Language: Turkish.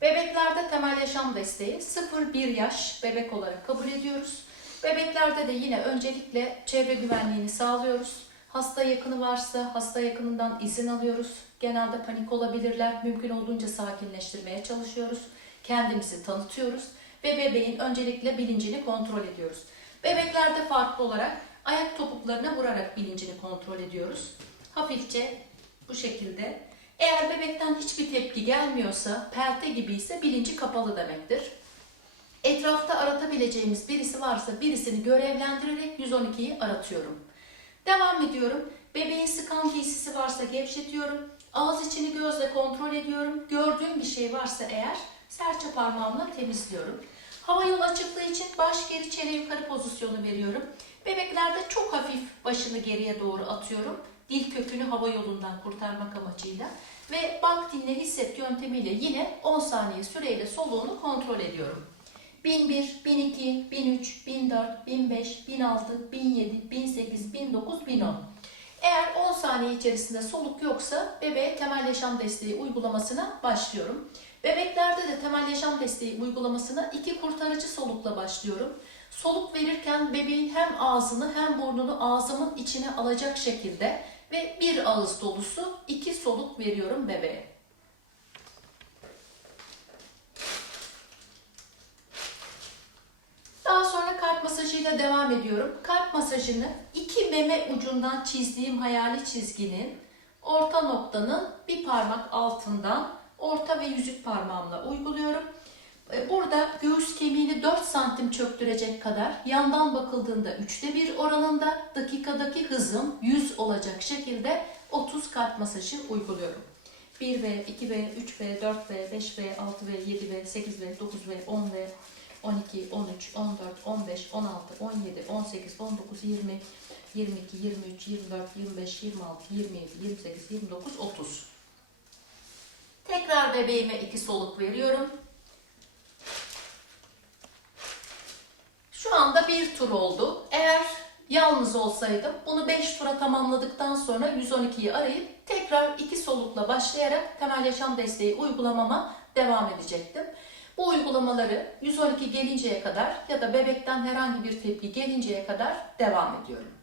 Bebeklerde temel yaşam desteği 0-1 yaş bebek olarak kabul ediyoruz. Bebeklerde de yine öncelikle çevre güvenliğini sağlıyoruz. Hasta yakını varsa hasta yakınından izin alıyoruz. Genelde panik olabilirler. Mümkün olduğunca sakinleştirmeye çalışıyoruz. Kendimizi tanıtıyoruz ve bebeğin öncelikle bilincini kontrol ediyoruz. Bebeklerde farklı olarak ayak topuklarına vurarak bilincini kontrol ediyoruz. Hafifçe bu şekilde. Eğer bebekten hiçbir tepki gelmiyorsa, pelte gibi ise bilinci kapalı demektir. Etrafta aratabileceğimiz birisi varsa birisini görevlendirerek 112'yi aratıyorum. Devam ediyorum. Bebeğin sıkan giysisi varsa gevşetiyorum. Ağız içini gözle kontrol ediyorum. Gördüğüm bir şey varsa eğer serçe parmağımla temizliyorum. Hava yolu açıklığı için baş geri çene yukarı pozisyonu veriyorum. Bebeklerde çok hafif başını geriye doğru atıyorum. Dil kökünü hava yolundan kurtarmak amacıyla. Ve bak dinle hisset yöntemiyle yine 10 saniye süreyle soluğunu kontrol ediyorum. 1001, 1002, 1003, 1004, 1005, 1006, 1007, 1008, 1009, 1010. Eğer 10 saniye içerisinde soluk yoksa bebeğe temel yaşam desteği uygulamasına başlıyorum. Bebeklerde de temel yaşam desteği uygulamasına iki kurtarıcı solukla başlıyorum. Soluk verirken bebeğin hem ağzını hem burnunu ağzımın içine alacak şekilde ve bir ağız dolusu iki soluk veriyorum bebeğe. Daha sonra kalp masajıyla devam ediyorum. Kalp masajını iki meme ucundan çizdiğim hayali çizginin orta noktanın bir parmak altından orta ve yüzük parmağımla uyguluyorum. E, Burada göğüs kemiğini 4 santim çöktürecek kadar yandan bakıldığında 3'te 1 oranında dakikadaki hızım 100 olacak şekilde 30 kalp masajı uyguluyorum. 1V, 2V, 3V, 4V, 5V, 6V, 7V, 8V, 9V, 10V, 12, 13, 14, 15, 16, 17, 18, 19, 20, 22, 23, 24, 25, 26, 27, 28, 29, 30. Tekrar bebeğime iki soluk veriyorum. Bir tur oldu. Eğer yalnız olsaydım bunu 5 tura tamamladıktan sonra 112'yi arayıp tekrar iki solukla başlayarak temel yaşam desteği uygulamama devam edecektim. Bu uygulamaları 112 gelinceye kadar ya da bebekten herhangi bir tepki gelinceye kadar devam ediyorum.